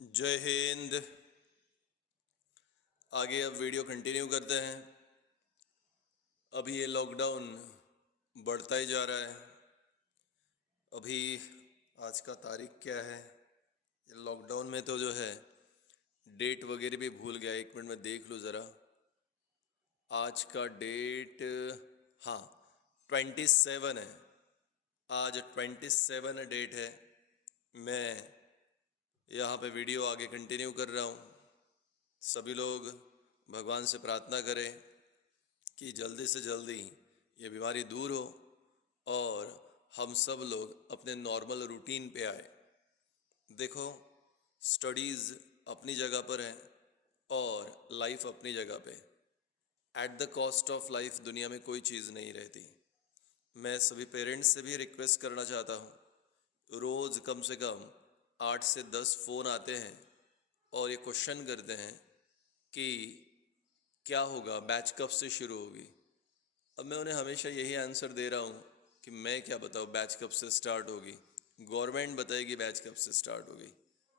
जय हिंद। आगे अब वीडियो कंटिन्यू करते हैं। अभी ये लॉकडाउन बढ़ता ही जा रहा है। अभी आज का तारीख क्या है? ये लॉकडाउन में तो जो है डेट वगैरह भी भूल गया। एक मिनट में देख लूँ ज़रा। आज का डेट, हाँ, 27 है। आज 27 डेट है। मैं यहाँ पे वीडियो आगे कंटिन्यू कर रहा हूँ। सभी लोग भगवान से प्रार्थना करें कि जल्दी से जल्दी ये बीमारी दूर हो और हम सब लोग अपने नॉर्मल रूटीन पे आए। देखो, स्टडीज़ अपनी जगह पर है और लाइफ अपनी जगह पे। At the cost of life दुनिया में कोई चीज़ नहीं रहती। मैं सभी पेरेंट्स से भी रिक्वेस्ट करना चाहता हूँ, रोज़ कम से कम 8 से 10 फ़ोन आते हैं और ये क्वेश्चन करते हैं कि क्या होगा, बैच कब से शुरू होगी। अब मैं उन्हें हमेशा यही आंसर दे रहा हूँ कि मैं क्या बताऊँ बैच कब से स्टार्ट होगी, गवर्नमेंट बताएगी बैच कब से स्टार्ट होगी।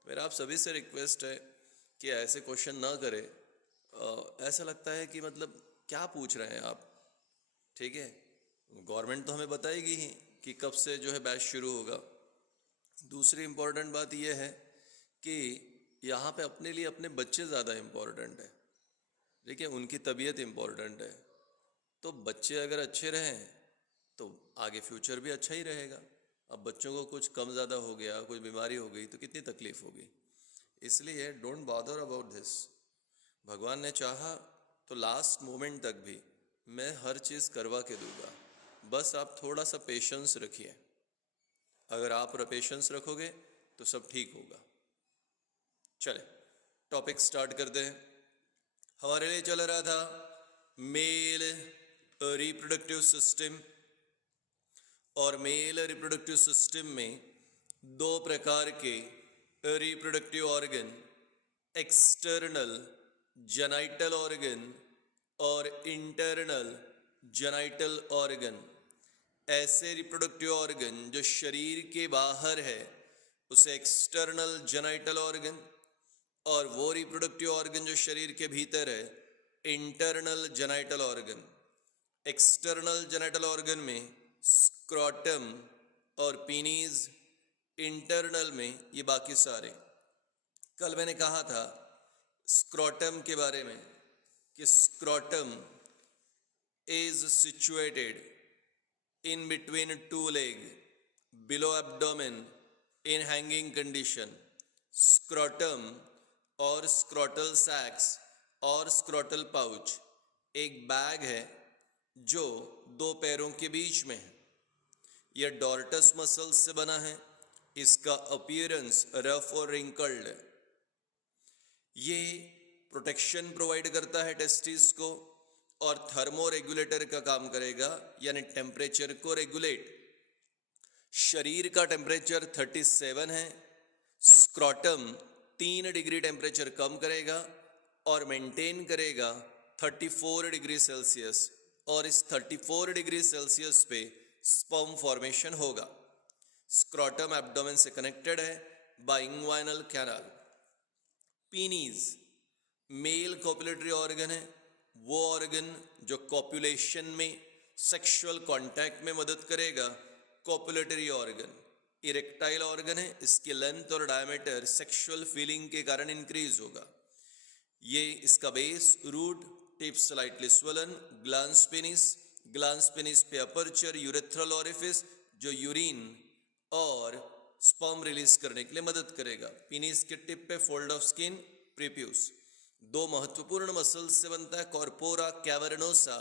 मेरा आप सभी से रिक्वेस्ट है कि ऐसे क्वेश्चन ना करें। ऐसा लगता है कि मतलब क्या पूछ रहे हैं आप। ठीक है, गवर्नमेंट तो हमें बताएगी ही कि कब से जो है बैच शुरू होगा। दूसरी इम्पॉर्टेंट बात यह है कि यहाँ पे अपने लिए अपने बच्चे ज़्यादा इम्पॉर्टेंट है। देखिए, उनकी तबीयत इम्पॉर्टेंट है। तो बच्चे अगर अच्छे रहें तो आगे फ्यूचर भी अच्छा ही रहेगा। अब बच्चों को कुछ कम ज़्यादा हो गया, कोई बीमारी हो गई तो कितनी तकलीफ होगी। इसलिए डोंट बॉदर अबाउट दिस। भगवान ने चाहा तो लास्ट मोमेंट तक भी मैं हर चीज़ करवा के दूंगा। बस आप थोड़ा सा पेशेंस रखिए। अगर आप पेशेंस रखोगे तो सब ठीक होगा। चले, टॉपिक स्टार्ट करते हैं। हमारे लिए चल रहा था मेल रिप्रोडक्टिव सिस्टम। और मेल रिप्रोडक्टिव सिस्टम में दो प्रकार के reproductive organ, external genital organ और इंटरनल जेनाइटल ऑर्गन। ऐसे रिप्रोडक्टिव ऑर्गन जो शरीर के बाहर है उसे एक्सटर्नल जेनाइटल ऑर्गन, और वो रिप्रोडक्टिव ऑर्गन जो शरीर के भीतर है internal genital organ. External genital organ में स्क्रोटम और पीनीज, इंटरनल में ये बाकी सारे। कल मैंने कहा था स्क्रोटम के बारे में कि scrotum is situated in between two leg below abdomen in hanging condition. Scrotum और स्क्रोटल सैक्स और स्क्रोटल पाउच एक बैग है जो दो पैरों के बीच में है। यह डॉर्टस मसल से बना है। इसका अपीयरेंस रफ और रिंकल्ड है। ये प्रोटेक्शन प्रोवाइड करता है टेस्टिस को और थर्मो रेगुलेटर का काम करेगा, यानी टेम्परेचर को रेगुलेट। शरीर का टेम्परेचर 37 है। स्क्रोटम 3 डिग्री टेम्परेचर कम करेगा और मेंटेन करेगा 34 डिग्री सेल्सियस, और इस 34 डिग्री सेल्सियस पे स्पर्म फॉर्मेशन होगा। स्क्रोटम एब्डोमेन से कनेक्टेड है by inguinal canal. Penis male copulatory organ है, वो ऑर्गन जो कॉपुलेशन में सेक्सुअल कांटेक्ट में मदद करेगा। कॉपुलेटरी ऑर्गन इरेक्टाइल ऑर्गन है। इसकी लेंथ और डायमीटर सेक्सुअल फीलिंग के कारण इंक्रीज होगा। ये इसका base root tip slightly swollen, glans penis, glans penis पे अपर्चर यूरेथ्रल ओरिफिस जो यूरिन और स्पर्म रिलीज करने के लिए मदद करेगा। पेनिस के टिप पे फोल्ड ऑफ स्किन, प्रीप्यूस। दो महत्वपूर्ण मसल्स से बनता है, कॉर्पोरा कैवर्नोसा,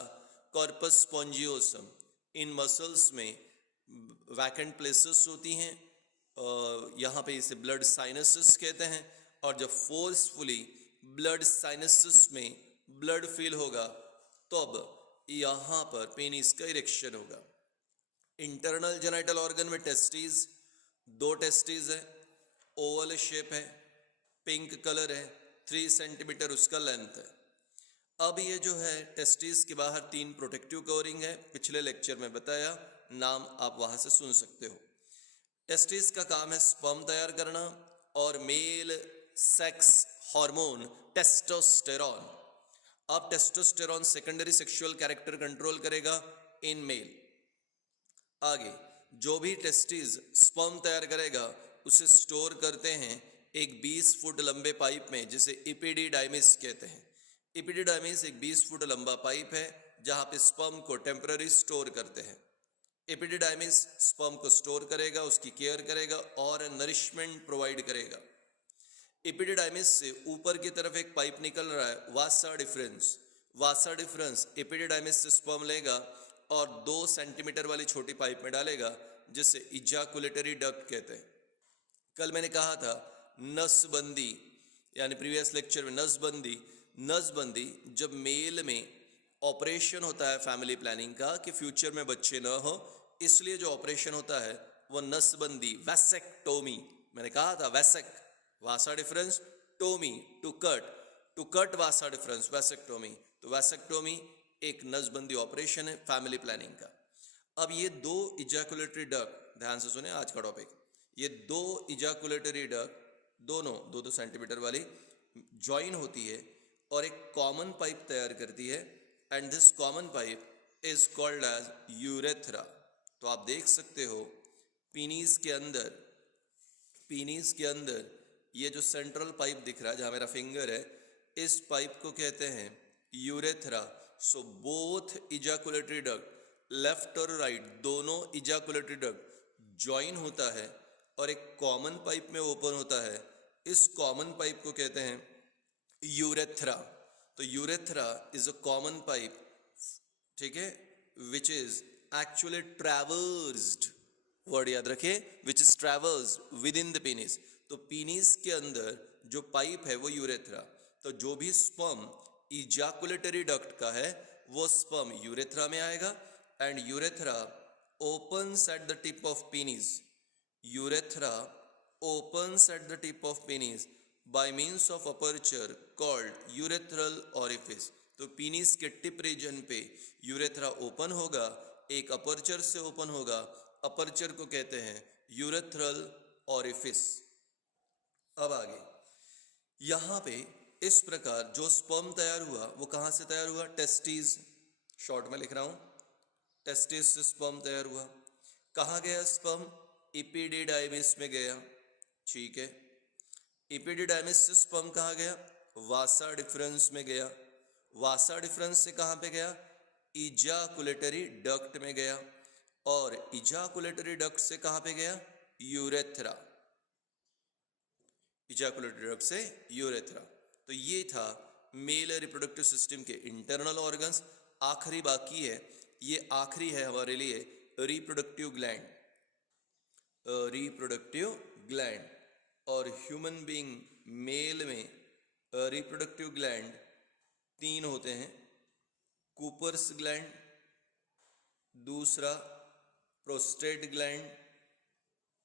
कॉर्पस स्पॉन्जियोसम। इन मसल्स में वैकेंट प्लेसेस होती हैं, यहाँ पे इसे ब्लड साइनसेस कहते हैं। और जब फोर्सफुली ब्लड साइनसेस में ब्लड फील होगा तब यहाँ पर पेनिस का इरेक्शन होगा। इंटरनल जेनाइटल ऑर्गन में टेस्टिस, दो टेस्टिस है, ओवल शेप है, पिंक कलर है, 3 सेंटीमीटर उसका लेंथ है। अब ये जो है टेस्टिस के बाहर 3 प्रोटेक्टिव कवरिंग है, पिछले लेक्चर में बताया, नाम आप वहां से सुन सकते हो। टेस्टिस का काम है स्पर्म तैयार करना और मेल सेक्स हार्मोन टेस्टोस्टेरॉन। अब testosterone secondary sexual character control करेगा इन मेल। आगे जो भी टेस्टिस स्पर्म तैयार करेगा उसे स्टोर करते हैं एक 20 फुट लंबे पाइप में, जिसे इपिडिडाइमिस कहते हैं। इपिडिडाइमिस एक 20 फुट लंबा पाइप है जहां पे स्पर्म को टेम्पररी स्टोर करते हैं। एपिडिडाइमिस स्पर्म को स्टोर करेगा, उसकी केयर करेगा और नरिशमेंट प्रोवाइड करेगा। एपिडिडाइमिस से ऊपर की तरफ एक पाइप निकल रहा है, वासा डिफरेंस। वासा डिफरेंस एपिडिडाइमिस से स्पर्म लेगा और 2 सेंटीमीटर वाली छोटी पाइप में डालेगा, जिसे इजाकुलेटरी डक्ट कहते हैं। कल मैंने कहा था नसबंदी, यानी प्रीवियस लेक्चर में नसबंदी जब मेल में ऑपरेशन होता है फैमिली प्लानिंग का कि फ्यूचर में बच्चे न हो, इसलिए जो ऑपरेशन होता है वो नसबंदी, वैसेक्टोमी। मैंने कहा था vasec vasa deferens, tomy to cut vasa deferens, vasectomy. तो वैसेक्टोमी एक नसबंदी ऑपरेशन है फैमिली प्लानिंग का। अब ये 2 इजैकुलेटरी डक्ट, ध्यान से सुने आज का टॉपिक, ये 2 इजैकुलेटरी डक्ट दोनों 2-2 सेंटीमीटर वाली ज्वाइन होती है और एक कॉमन पाइप तैयार करती है, and this common pipe is called as urethra. तो आप देख सकते हो पीनीस के अंदर ये जो सेंट्रल पाइप दिख रहा है जहां मेरा फिंगर है, इस पाइप को कहते हैं urethra. So both ejaculatory duct left और राइट दोनों इजैकुलेटरी डक्ट ज्वाइन होता है और एक कॉमन पाइप में ओपन होता है। इस कॉमन पाइप को कहते हैं यूरेथ्रा। तो urethra is a common pipe, ठीक है, which is actually traversed, word याद रखे, which is traversed within the penis. तो पीनिस के अंदर जो पाइप है वो यूरेथ्रा। तो जो भी स्पर्म इजैकुलेटरी डक्ट का है वो स्पर्म यूरेथ्रा में आएगा, and urethra opens at the tip of penis. Urethra opens at the tip of penis by means of aperture called urethral orifice। तो पीनिस के टिप रीजन पे यूरेथ्रा ओपन होगा, एक अपर्चर से ओपन होगा, aperture को कहते हैं यूरेथ्रल ओरिफिस। अब आगे यहां पे इस प्रकार जो स्पर्म तैयार हुआ वो कहां से तैयार हुआ, टेस्टिस, शॉर्ट में लिख रहा हूं, टेस्टिस से स्पर्म तैयार हुआ। कहां गया स्पर्म, इपिडिडाइमिस में गया, ठीक है। इपिडिडाइमिस से स्पर्म कहां गया, वासा डिफरेंस में गया। वासा डिफरेंस से कहां पे गया, इजैकुलेटरी डक्ट में गया, और इजैकुलेटरी डक्ट से कहां पे गया, यूरेथ्रा। इजैकुलेटरी डक्ट से यूरेथ्रा। तो ये था मेल रिप्रोडक्टिव सिस्टम के इंटरनल ऑर्गन्स। आखिरी बाकी है, ये आखिरी है हमारे लिए रिप्रोडक्टिव ग्लैंड। रिप्रोडक्टिव ग्लैंड, और ह्यूमन बीइंग मेल में रिप्रोडक्टिव ग्लैंड 3 होते हैं, कूपर्स ग्लैंड, दूसरा प्रोस्टेट ग्लैंड,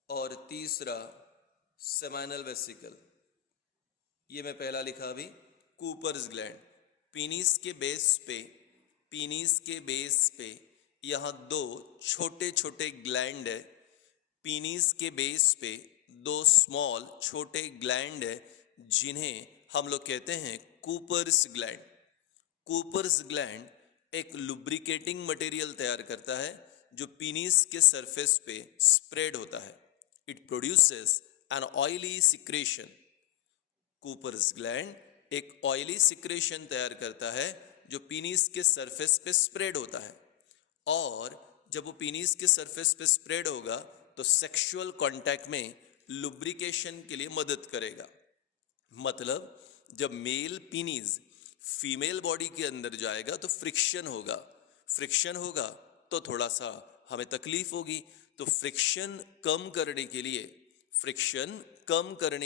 और तीसरा सेमाइनल वेसिकल। ये मैं पहला लिखा अभी, कूपर्स ग्लैंड। पीनिस के बेस पे यहाँ 2 छोटे छोटे ग्लैंड है। पीनिस के बेस पे 2 स्मॉल छोटे ग्लैंड है जिन्हें हम लोग कहते हैं कूपर्स ग्लैंड। कूपर्स ग्लैंड एक लुब्रिकेटिंग मटेरियल तैयार करता है जो पीनिस के सरफेस पे स्प्रेड होता है। It produces an oily secretion. Cowper's gland एक ऑयली सिक्रेशन तैयार करता है जो पीनिस के सरफेस पे स्प्रेड होता है, और जब वो पीनिस के सरफेस पे स्प्रेड होगा तो सेक्सुअल कांटेक्ट में लुब्रिकेशन के लिए मदद करेगा। मतलब जब मेल पीनिस फीमेल बॉडी के अंदर जाएगा तो फ्रिक्शन होगा तो थोड़ा सा हमें तकलीफ होगी। तो फ्रिक्शन कम करने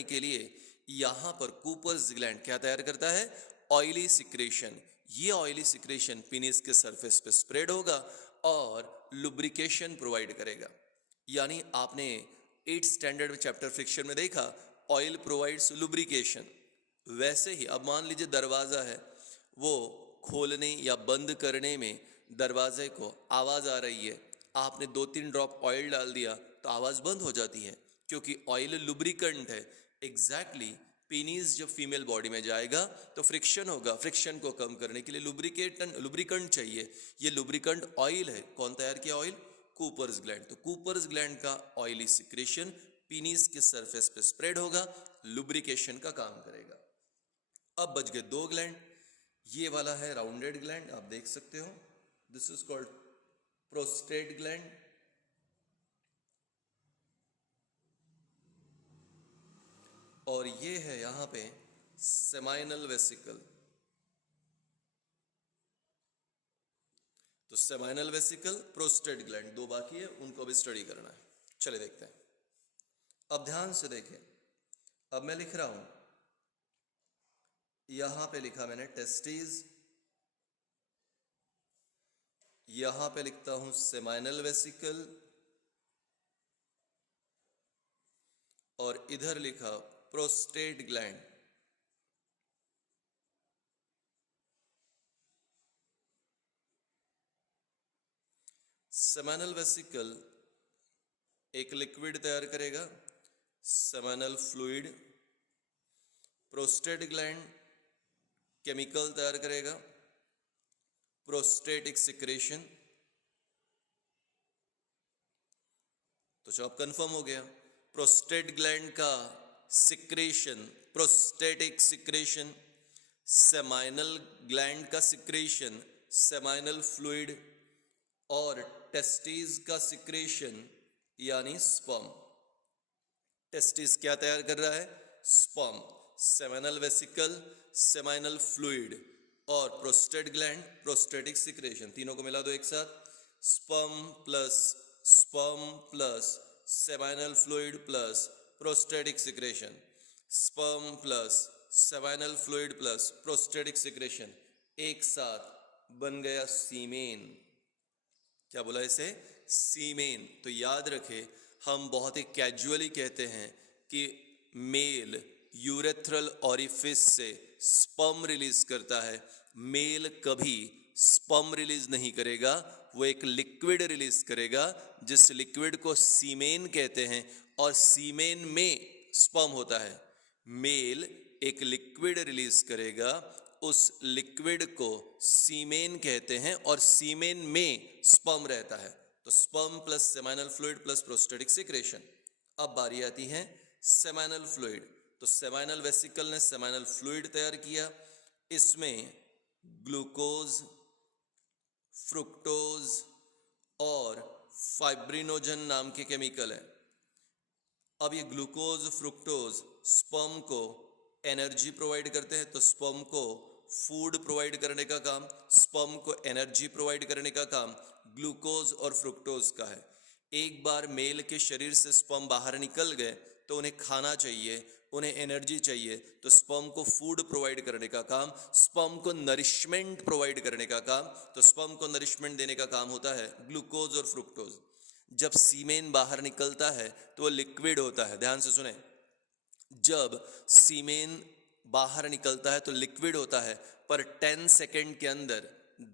के लिए यहां पर कूपर्स ग्लैंड क्या तैयार करता है, ऑयली सिक्रेशन। ये ऑयली सिक्रेशन पीनिस के सरफेस पे स्प्रेड होगा और लुब्रिकेशन प्रोवाइड करेगा। यानी आपने 8th स्टैंडर्ड में चैप्टर फ्रिक्शन में देखा, ऑयल प्रोवाइड्स लुब्रिकेशन। वैसे ही अब मान लीजिए दरवाजा है, वो खोलने या बंद करने में दरवाजे को आवाज आ रही है, आपने 2-3 ड्रॉप ऑयल डाल दिया तो आवाज बंद हो जाती है, क्योंकि ऑयल लुब्रिकेंट है। एग्जैक्टली पीनीज जब फीमेल बॉडी में जाएगा तो फ्रिक्शन होगा, फ्रिक्शन को कम करने के लिए लुब्रिकेंट चाहिए। ये लुब्रिकेंट ऑयल है, कौन तैयार किया ऑयल? Cowper's gland. तो कूपर्स ग्लैंड का ऑयली सिक्रेशन पीनीज के सरफेस पे स्प्रेड होगा, लुब्रिकेशन का काम करेगा। अब बच गए 2 ग्लैंड। ये वाला है राउंडेड ग्लैंड, आप देख सकते हो, this is called prostate gland. और ये है यहां पे सेमाइनल वेसिकल। तो सेमाइनल वेसिकल, प्रोस्टेट ग्लैंड, 2 बाकी है, उनको भी स्टडी करना है। चलिए देखते हैं। अब ध्यान से देखें, अब मैं लिख रहा हूं, यहां पे लिखा मैंने टेस्टिस, यहां पे लिखता हूं सेमाइनल वेसिकल, और इधर लिखा प्रोस्टेट ग्लैंड। सेमाइनल वेसिकल एक लिक्विड तैयार करेगा, seminal fluid. Prostate gland chemical तैयार करेगा, प्रोस्टेटिक सिक्रेशन। तो जब कंफर्म हो गया, प्रोस्टेट ग्लैंड का secretion, prostatic secretion, seminal gland का सिक्रेशन, सेमाइनल फ्लूइड, और टेस्टिस का सिक्रेशन यानी स्पर्म। टेस्टिस क्या तैयार कर रहा है? Sperm. Seminal vesicle, seminal fluid और प्रोस्टेट ग्लैंड, प्रोस्टेटिक सिक्रेशन, तीनों को मिला दो एक साथ। Sperm plus seminal fluid plus prostatic secretion, sperm plus seminal fluid plus prostatic secretion, एक साथ बन गया सीमेन। क्या बोला इसे? सीमेन। तो याद रखे, हम बहुत ही कैजुअली कहते हैं कि मेल यूरेथ्रल ऑरिफिस से स्पर्म रिलीज करता है। मेल कभी स्पर्म रिलीज नहीं करेगा, वो एक लिक्विड रिलीज करेगा जिस लिक्विड को सीमेन कहते हैं, और सीमेन में स्पर्म होता है। मेल एक लिक्विड रिलीज करेगा, उस लिक्विड को सीमेन कहते हैं, और सीमेन में स्पर्म रहता है। तो sperm plus seminal fluid plus prostatic secretion. अब बारी आती है सेमाइनल फ्लूइड। तो सेमाइनल वेसिकल ने सेमाइनल फ्लूइड तैयार किया, इसमें ग्लूकोज, फ्रुक्टोज और फाइब्रिनोजन नाम के केमिकल है। अब ये ग्लूकोज, फ्रुक्टोज स्पर्म को एनर्जी प्रोवाइड करते हैं, तो स्पर्म को फूड प्रोवाइड करने का काम, स्पर्म को एनर्जी प्रोवाइड करने का काम ग्लूकोज और फ्रुक्टोज का है। एक बार मेल के शरीर से स्पर्म बाहर निकल गए तो उन्हें खाना चाहिए, उन्हें एनर्जी चाहिए, तो स्पर्म को फूड प्रोवाइड करने का काम, स्पर्म को नरिशमेंट प्रोवाइड करने का काम, तो स्पर्म को नरिशमेंट देने का काम होता है ग्लूकोज और फ्रुक्टोज। जब सीमेन बाहर निकलता है तो वो लिक्विड होता है। ध्यान से सुने, जब सीमेन बाहर निकलता है तो लिक्विड होता है, पर 10 सेकेंड के अंदर,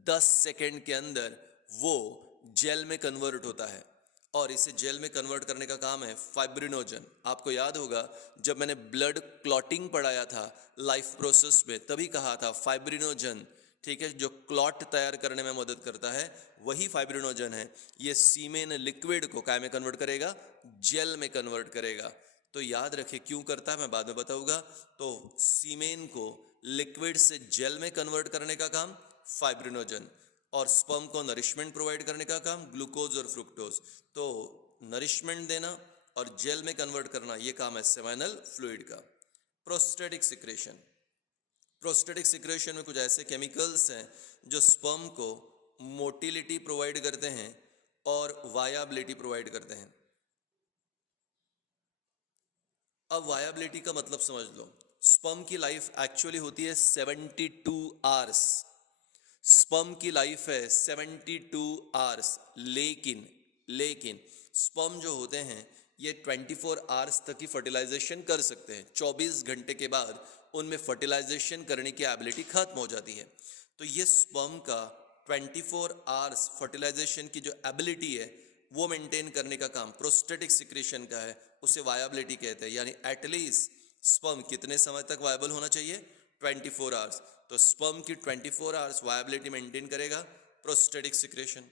10 सेकेंड के अंदर वो जेल में कन्वर्ट होता है, और इसे जेल में कन्वर्ट करने का काम है फाइब्रिनोजन। आपको याद होगा जब मैंने ब्लड क्लॉटिंग पढ़ाया था लाइफ प्रोसेस में, तभी कहा था फाइब्रिनोजन, ठीक है, जो क्लॉट तैयार करने में मदद करता है वही फाइब्रिनोजन है। ये सीमेन लिक्विड को क्या में कन्वर्ट करेगा? जेल में कन्वर्ट करेगा। तो याद रखे क्यों करता है, मैं बाद में बताऊंगा। तो सीमेन को लिक्विड से जेल में कन्वर्ट करने का काम फाइब्रिनोजन, और स्पर्म को नरिशमेंट प्रोवाइड करने का काम ग्लूकोज और फ्रुक्टोज। तो नरिशमेंट देना और जेल में कन्वर्ट करना, ये काम है सेमाइनल फ्लूइड का। प्रोस्टेटिक सिक्रेशन, प्रोस्टेटिक सिक्रेशन में कुछ ऐसे केमिकल्स हैं जो स्पर्म को मोटिलिटी प्रोवाइड करते हैं और वायाबिलिटी प्रोवाइड करते हैं। अब वायाबिलिटी का मतलब समझ लो, स्पर्म की लाइफ एक्चुअली होती है 72 आवर्स। स्पर्म की लाइफ है 72 आवर्स, लेकिन स्पर्म जो होते हैं ये 24 आवर्स तक ही फर्टिलाइजेशन कर सकते हैं। 24 घंटे के बाद उनमें फर्टिलाइजेशन करने की एबिलिटी खत्म हो जाती है। तो ये स्पर्म का 24 आवर्स फर्टिलाइजेशन की जो एबिलिटी है वो मेंटेन करने का काम प्रोस्टेटिक सिक्रेशन का है, उसे वायाबिलिटी कहते हैं। यानी एटलीस्ट स्पर्म कितने समय तक वायबल होना चाहिए? 24 आवर्स। तो स्पर्म की 24 आवर्स वायबिलिटी मेंटेन करेगा प्रोस्टेटिक सिक्रेशन।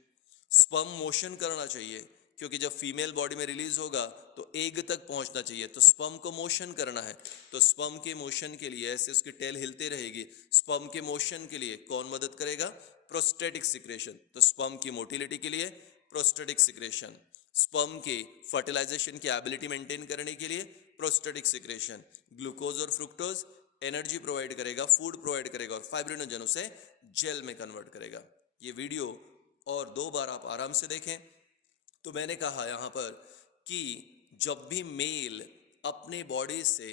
स्पर्म मोशन करना चाहिए, क्योंकि जब फीमेल बॉडी में रिलीज होगा तो एग तक पहुंचना चाहिए, तो स्पर्म को मोशन करना है। तो स्पर्म के मोशन के लिए ऐसे उसकी टेल हिलती रहेगी। स्पर्म के मोशन के लिए कौन मदद करेगा? Prostatic secretion. तो स्पर्म की मोटिलिटी के लिए प्रोस्टेटिक सिक्रेशन। स्पर्म के फर्टिलाइजेशन की एबिलिटी मेंटेन करने के लिए प्रोस्टेटिक सिक्रेशन। ग्लूकोज और फ्रुक्टोज एनर्जी प्रोवाइड करेगा, फूड प्रोवाइड करेगा, और फाइब्रिनोजन उसे जेल में कन्वर्ट करेगा। ये वीडियो और 2 बार आप आराम से देखें। तो मैंने कहा यहाँ पर कि जब भी मेल अपने बॉडी से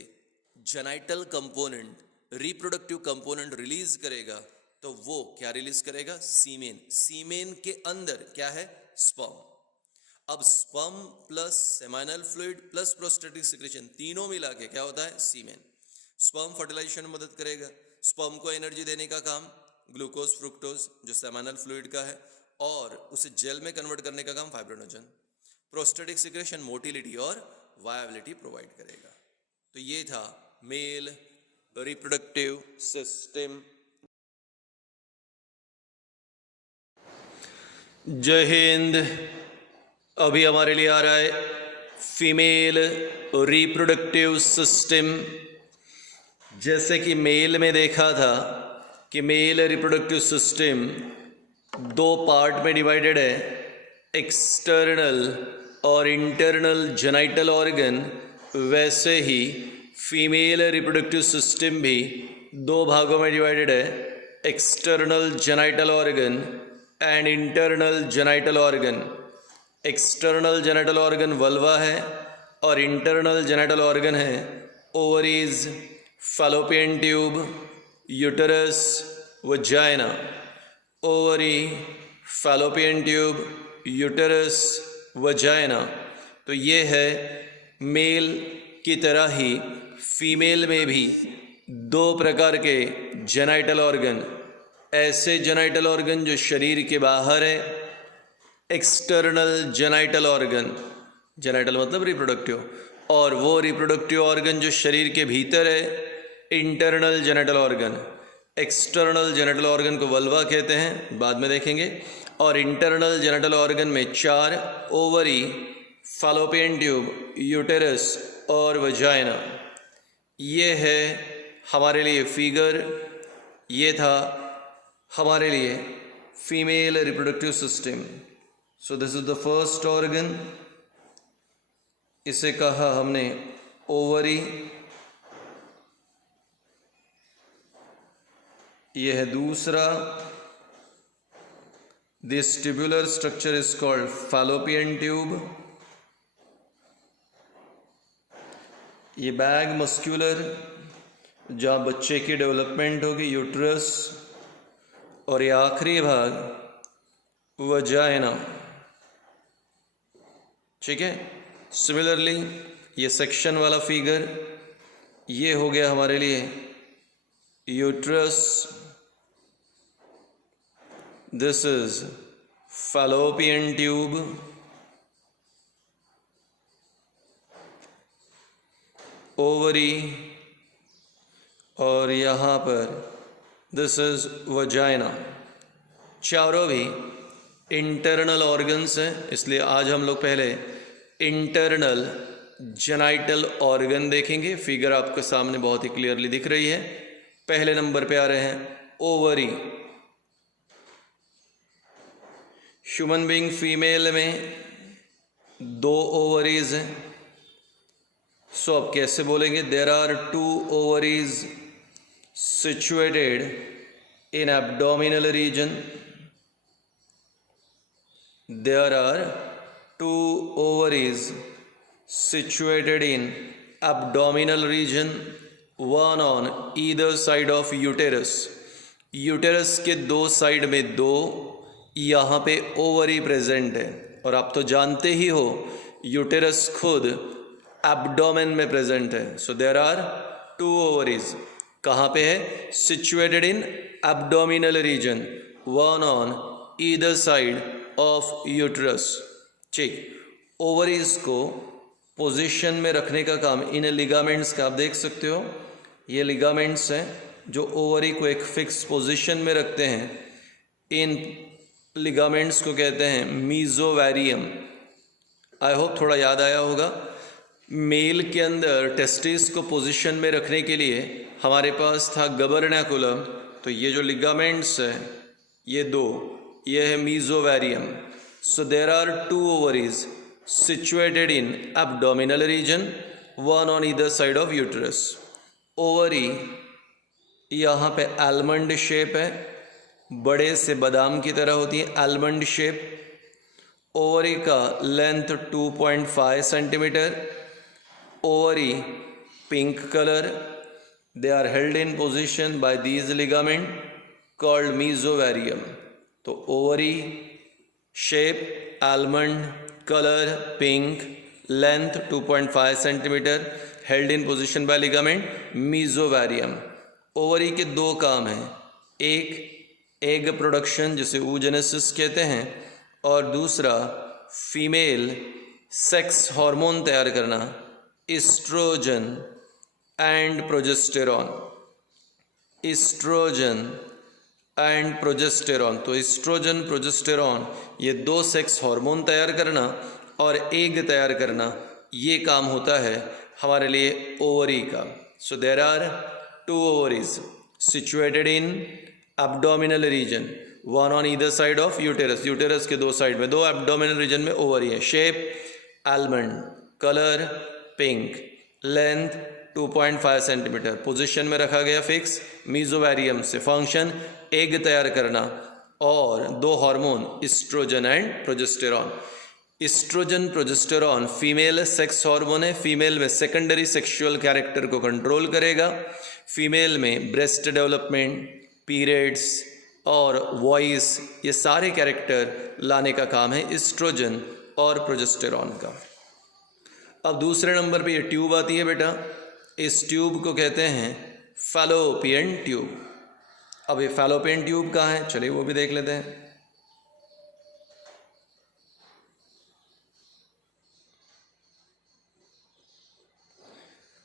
genital component, reproductive component release करेगा, तो वो क्या रिलीज करेगा? सीमेन। सीमेन के अंदर क्या है? स्पर्म। अब sperm plus seminal fluid plus prostatic secretion तीनों मिला के क्या होता है? सीमेन। स्पर्म फर्टिलाइजेशन में मदद करेगा। स्पर्म को एनर्जी देने का काम ग्लूकोज फ्रुक्टोज जो सेमाइनल फ्लूइड का है, और उसे जेल में कन्वर्ट करने का काम फाइब्रिनोजन। प्रोस्टेटिक सिक्रेशन मोटिलिटी और वायबिलिटी प्रोवाइड करेगा। तो ये था मेल रिप्रोडक्टिव सिस्टम। जय हिंद। अभी हमारे लिए आ रहा है फीमेल रिप्रोडक्टिव सिस्टम। जैसे कि मेल में देखा था कि मेल रिप्रोडक्टिव सिस्टम 2 पार्ट में डिवाइडेड है, एक्सटर्नल और इंटरनल जेनाइटल ऑर्गन। वैसे ही फीमेल रिप्रोडक्टिव सिस्टम भी 2 भागों में डिवाइडेड है, external genital organ and internal genital organ. External genital organ vulva है और इंटरनल जेनाइटल ऑर्गन है ovaries, fallopian tube, uterus, vagina. Ovary, fallopian tube, uterus, vagina. तो ये है मेल की तरह ही फीमेल में भी 2 प्रकार के जेनाइटल ऑर्गन। ऐसे जेनाइटल ऑर्गन जो शरीर के बाहर है, एक्सटर्नल जेनाइटल ऑर्गन, जेनाइटल मतलब रिप्रोडक्टिव, और वो रिप्रोडक्टिव ऑर्गन जो शरीर के भीतर है, internal genital organ. External genital organ को वल्वा कहते हैं, बाद में देखेंगे। और इंटरनल जेनाइटल ऑर्गन में 4, ओवरी, फैलोपियन ट्यूब, यूटेरस और वजाइना। ये है हमारे लिए फिगर। ये था हमारे लिए female reproductive system. So this is the first organ. इसे कहा हमने ओवरी। यह है दूसरा। This tubular structure is called fallopian tube. ये बैग मस्क्यूलर, जहाँ बच्चे की डेवलपमेंट होगी, यूट्रस। और ये आखिरी भाग वजाइना। ठीक है। सिमिलरली ये सेक्शन वाला फिगर, ये हो गया हमारे लिए uterus. This is fallopian tube. Ovary, और यहाँ पर दिस इज वजाइना। चारों भी इंटरनल ऑर्गन्स हैं, इसलिए आज हम लोग पहले इंटरनल जेनाइटल ऑर्गन देखेंगे। फिगर आपके सामने बहुत ही क्लियरली दिख रही है। पहले नंबर पे आ रहे हैं ओवरी। ह्यूमन बीइंग फीमेल में 2 ओवरीज हैं। सो अब कैसे बोलेंगे? There are 2 ovaries situated in abdominal region. There are 2 ovaries situated in abdominal region, one on either side of uterus. Uterus के 2 साइड में 2 यहाँ पे ओवरी प्रेजेंट है। और आप तो जानते ही हो यूटेरस खुद एब्डोमेन में प्रेजेंट है। So there are 2 ovaries. कहाँ पे है? Situated in abdominal region, one on either side of uterus. ठीक। ओवरीज को पोजीशन में रखने का काम इन लिगामेंट्स का। आप देख सकते हो ये लिगामेंट्स हैं जो ओवरी को एक फिक्स पोजीशन में रखते हैं। इन लिगामेंट्स को कहते हैं मीजोवेरियम। आई होप थोड़ा याद आया होगा। मेल के अंदर टेस्टिस को पोजीशन में रखने के लिए हमारे पास था गबर्नैकुलम, तो ये जो लिगामेंट्स है ये दो, ये है mesovarium. So there are 2 ovaries situated in abdominal region, one on either side of uterus. Ovary यहाँ पे आलमंड शेप है, बड़े से बादाम की तरह होती है आलमंड शेप। ओवरी का length 2.5 centimetre. Ovary pink colour. They are held in position by these ligament called mesovarium. तो ovary shape almond, colour pink, length 2.5 centimetre, held in position by ligament mesovarium. Ovary के 2 काम हैं, एक egg production जिसे oogenesis कहते हैं, और दूसरा फीमेल सेक्स हार्मोन तैयार करना, estrogen and progesterone. Estrogen and progesterone, तो एस्ट्रोजन प्रोजेस्टेरॉन ये 2 सेक्स हार्मोन तैयार करना और एग तैयार करना, ये काम होता है हमारे लिए ओवरी का। So there are 2 ovaries situated in abdominal region, one on either side of uterus. Uterus के 2 साइड में 2 abdominal region में ओवरी है। Shape almond, colour pink, length 2.5 centimetre, position में रखा गया फिक्स मीजोवेरियम से। फंक्शन एग तैयार करना और 2 hormone estrogen and progesterone. Estrogen progesterone female sex hormone है, फीमेल में सेकेंडरी सेक्सुअल कैरेक्टर को कंट्रोल करेगा। फीमेल में ब्रेस्ट डेवलपमेंट, पीरियड्स और वॉइस, ये सारे कैरेक्टर लाने का काम है एस्ट्रोजन और प्रोजेस्टेरॉन का। अब दूसरे नंबर पे ये ट्यूब आती है बेटा। इस ट्यूब को कहते हैं फैलोपियन ट्यूब। अब ये फैलोपियन ट्यूब कहाँ है, चलिए वो भी देख लेते हैं।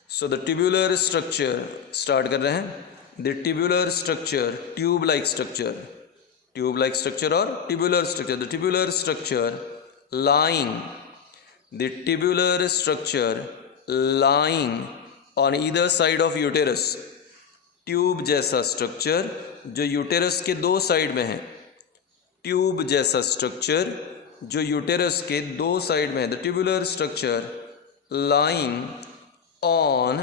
So the tubular structure start कर रहे हैं। The tubular structure, tube like structure, tube like structure और tubular structure. The tubular structure lying, the tubular structure lying on either side of uterus. Tube जैसा स्ट्रक्चर जो uterus के 2 side में है। Tube जैसा स्ट्रक्चर जो यूटेरस के 2 side में है। The tubular structure lying on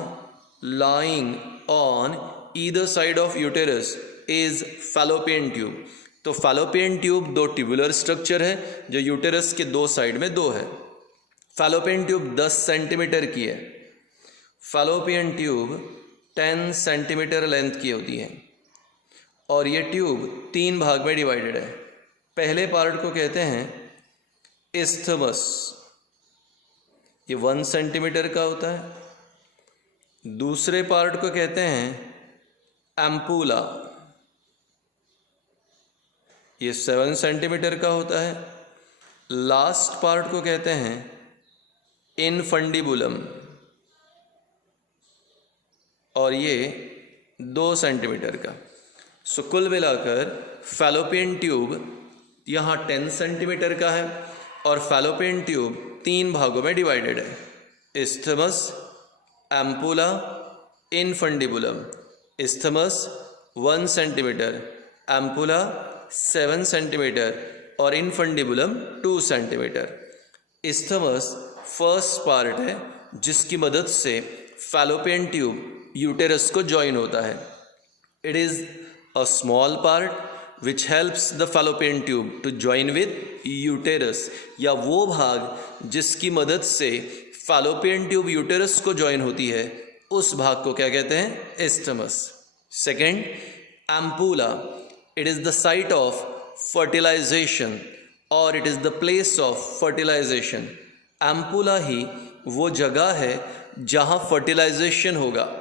either side of uterus is fallopian tube. तो फैलोपियन ट्यूब 2 ट्यूबुलर स्ट्रक्चर है जो यूटेरस के 2 साइड में 2 है। फैलोपियन ट्यूब 10 सेंटीमीटर की है। फैलोपियन ट्यूब 10 सेंटीमीटर लेंथ की होती है और ये ट्यूब 3 भाग में डिवाइडेड है। पहले पार्ट को कहते हैं इस्थमस, ये 1 सेंटीमीटर का होता है। दूसरे पार्ट को कहते हैं एम्पूला, ये 7 सेंटीमीटर का होता है। लास्ट पार्ट को कहते हैं इनफंडिबुलम और ये 2 सेंटीमीटर का। सो कुल मिलाकर फैलोपियन ट्यूब यहाँ 10 सेंटीमीटर का है और फैलोपियन ट्यूब 3 भागों में डिवाइडेड है। Isthmus, ampulla, infundibulum. Isthmus 1 centimetre, ampulla 7 centimetre और infundibulum 2 centimetre. Isthmus first part है जिसकी मदद से फैलोपियन ट्यूब यूटेरस को जॉइन होता है। It is a small part which helps the fallopian tube to join with uterus, या वो भाग जिसकी मदद से फैलोपियन ट्यूब यूटेरस को जॉइन होती है उस भाग को क्या कहते हैं, isthmus. Second, ampulla, it is the site of fertilisation और it is the place of fertilisation. Ampulla ही वो जगह है जहाँ फर्टिलाइजेशन होगा।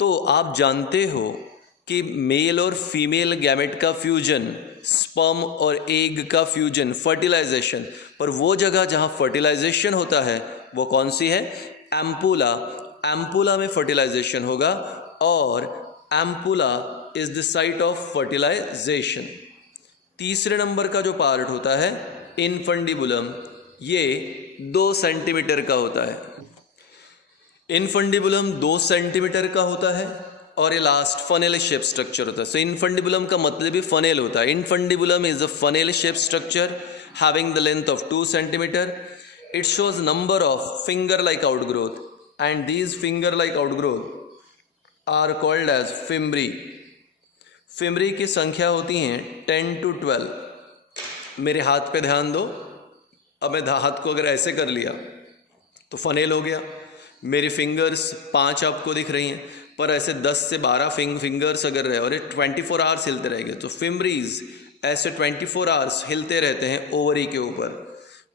तो आप जानते हो कि मेल और फीमेल गैमेट का फ्यूजन, स्पर्म और एग का फ्यूजन, फर्टिलाइजेशन, पर वो जगह जहाँ फर्टिलाइजेशन होता है वो कौन सी है? एम्पुला। एम्पुला में फर्टिलाइजेशन होगा और ampulla is the site of fertilisation. तीसरे नंबर का जो पार्ट होता है इनफंडिबुलम, ये 2 सेंटीमीटर का होता है। इनफंडिबुलम 2 सेंटीमीटर का होता है और ये लास्ट फनेल शेप स्ट्रक्चर होता है। सो इनफंडिबुलम का मतलब ही फनेल होता है। Infundibulum is a funnel shape structure having the length of 2 centimetre. It shows number of finger-like outgrowth, and these finger-like outgrowth are called as fimbriae. Fimbria की संख्या होती हैं 10 to 12. मेरे हाथ पे ध्यान दो। अब मैं हाथ को अगर ऐसे कर लिया तो फनेल हो गया। मेरी फिंगर्स 5 आपको दिख रही हैं, पर ऐसे 10 से 12 फिंगर्स अगर रहे और ये 24 आवर्स हिलते रहेंगे तो फिमरीज ऐसे 24 आवर्स हिलते रहते हैं ओवरी के ऊपर,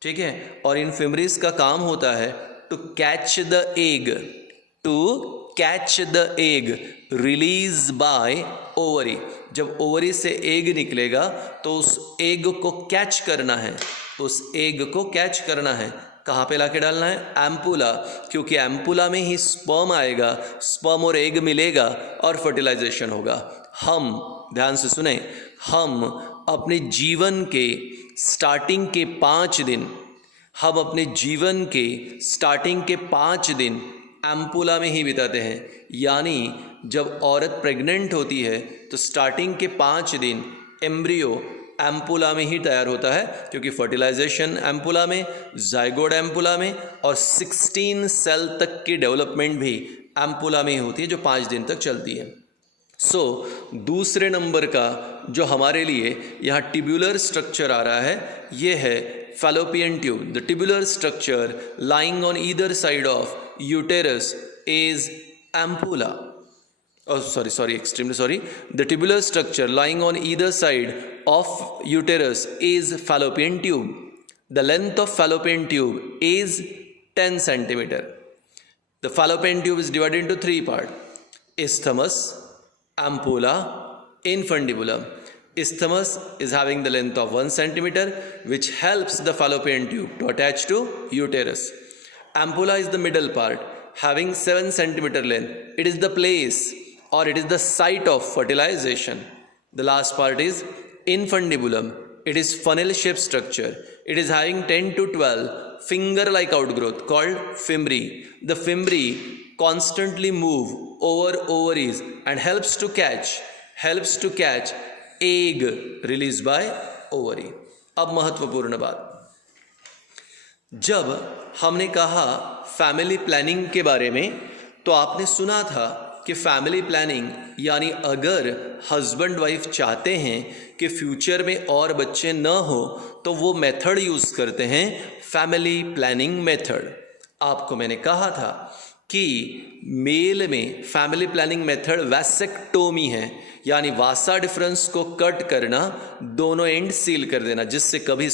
ठीक है। और इन फिमरीज का काम होता है to catch the egg, to catch the egg release by ovary. जब ओवरी से एग निकलेगा तो उस एग को कैच करना है, उस एग को कैच करना है। कहाँ पे लाके डालना है? एम्पुला, क्योंकि एम्पुला में ही स्पर्म आएगा, स्पर्म और एग मिलेगा और फर्टिलाइजेशन होगा। हम ध्यान से सुने, हम अपने जीवन के स्टार्टिंग के 5 दिन, हम अपने जीवन के स्टार्टिंग के 5 दिन एम्पुला में ही बिताते हैं। यानी जब औरत प्रेग्नेंट होती है तो स्टार्टिंग के 5 दिन एम्ब्रियो एम्पुला में ही तैयार होता है, क्योंकि फर्टिलाइजेशन एम्पुला में, जाइगोट एम्पुला में और 16 सेल तक की डेवलपमेंट भी एम्पुला में ही होती है, जो 5 दिन तक चलती है। सो दूसरे नंबर का जो हमारे लिए यहाँ टिब्यूलर स्ट्रक्चर आ रहा है, ये है fallopian tube. The tubular structure lying on either side of uterus is ampulla. Oh, extremely sorry. The tubular structure lying on either side of uterus is fallopian tube. The length of fallopian tube is 10 centimeter. The fallopian tube is divided into 3 parts: isthmus, ampulla, infundibulum. Isthmus is having the length of 1 centimeter, which helps the fallopian tube to attach to uterus. Ampulla is the middle part, having 7 centimeter length. It is the place, or it is the site of fertilization. The last part is infundibulum. It is funnel-shaped structure. It is having 10 to 12 finger-like outgrowth called fimbriae. The fimbriae constantly move over ovaries and helps to catch egg released by ovary. अब महत्वपूर्ण बात, जब हमने कहा family planning के बारे में, तो आपने सुना था कि फैमिली प्लानिंग यानी अगर हस्बैंड वाइफ चाहते हैं कि फ्यूचर में और बच्चे न हो तो वो मेथड यूज़ करते हैं, फैमिली प्लानिंग मेथड। आपको मैंने कहा था कि मेल में फैमिली प्लानिंग मेथड वैसेक्टोमी है, यानी वासा डिफरेंस को कट करना, दोनों एंड सील कर देना, जिससे कभी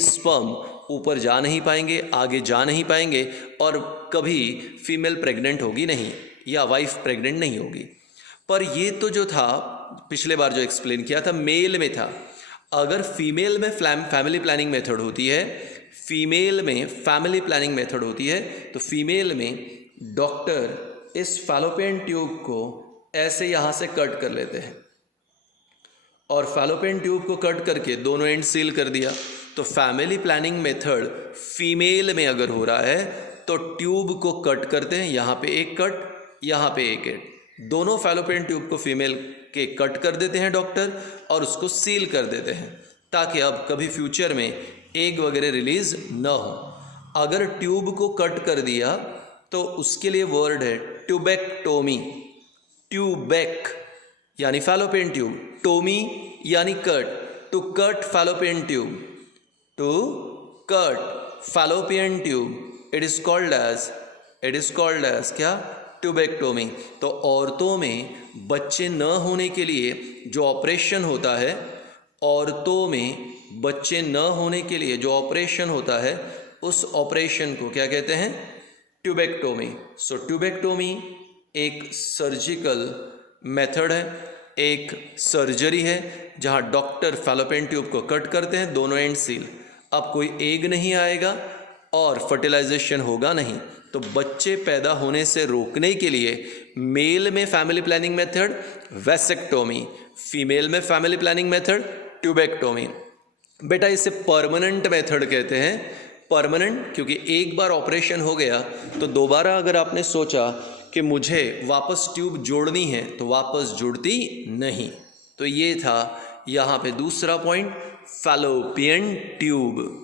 स्पर्म ऊपर जा नहीं पाएंगे, आगे जा नहीं पाएंगे और कभी फीमेल प्रेग्नेंट होगी नहीं या वाइफ प्रेग्नेंट नहीं होगी। पर ये तो जो था पिछले बार जो एक्सप्लेन किया था मेल में था। अगर फीमेल में फैमिली प्लानिंग मेथड होती है, तो फीमेल में डॉक्टर इस फैलोपियन ट्यूब को ऐसे यहाँ से कट कर लेते हैं और फैलोपियन ट्यूब को कट करके दोनों एंड सील कर दिया। तो फैमिली प्लानिंग मेथड फीमेल में अगर हो रहा है तो ट्यूब को कट करते हैं, यहाँ पे एक कट, यहाँ पे एक कट, दोनों फैलोपियन ट्यूब को फीमेल के कट कर देते हैं डॉक्टर और उसको सील कर देते हैं, ताकि अब कभी फ्यूचर में एग वगैरह रिलीज न हो। अगर ट्यूब को कट कर दिया तो उसके लिए वर्ड है ट्यूबेक्टोमी। ट्यूबेक यानी फैलोपियन ट्यूब, टोमी यानी cut, to cut Fallopian tube, it is called as क्या? ट्यूबेक्टोमी। तो औरतों में बच्चे न होने के लिए जो ऑपरेशन होता है, उस ऑपरेशन को क्या कहते हैं? ट्यूबेक्टोमी। सो ट्यूबेक्टोमी एक सर्जिकल मेथड है, एक सर्जरी है, जहां डॉक्टर फैलोपियन ट्यूब को कट करते हैं, दोनों एंड सील। अब कोई एग नहीं आएगा और फर्टिलाइजेशन होगा नहीं। तो बच्चे पैदा होने से रोकने के लिए मेल में family planning method vasectomy, female में फैमिली प्लानिंग मेथड ट्यूबेक्टोमी। बेटा इसे परमानेंट मेथड कहते हैं। परमानेंट क्योंकि एक बार ऑपरेशन हो गया तो दोबारा अगर आपने सोचा कि मुझे वापस ट्यूब जोड़नी है तो वापस जुड़ती नहीं। तो ये था यहाँ पे दूसरा पॉइंट, फैलोपियन ट्यूब।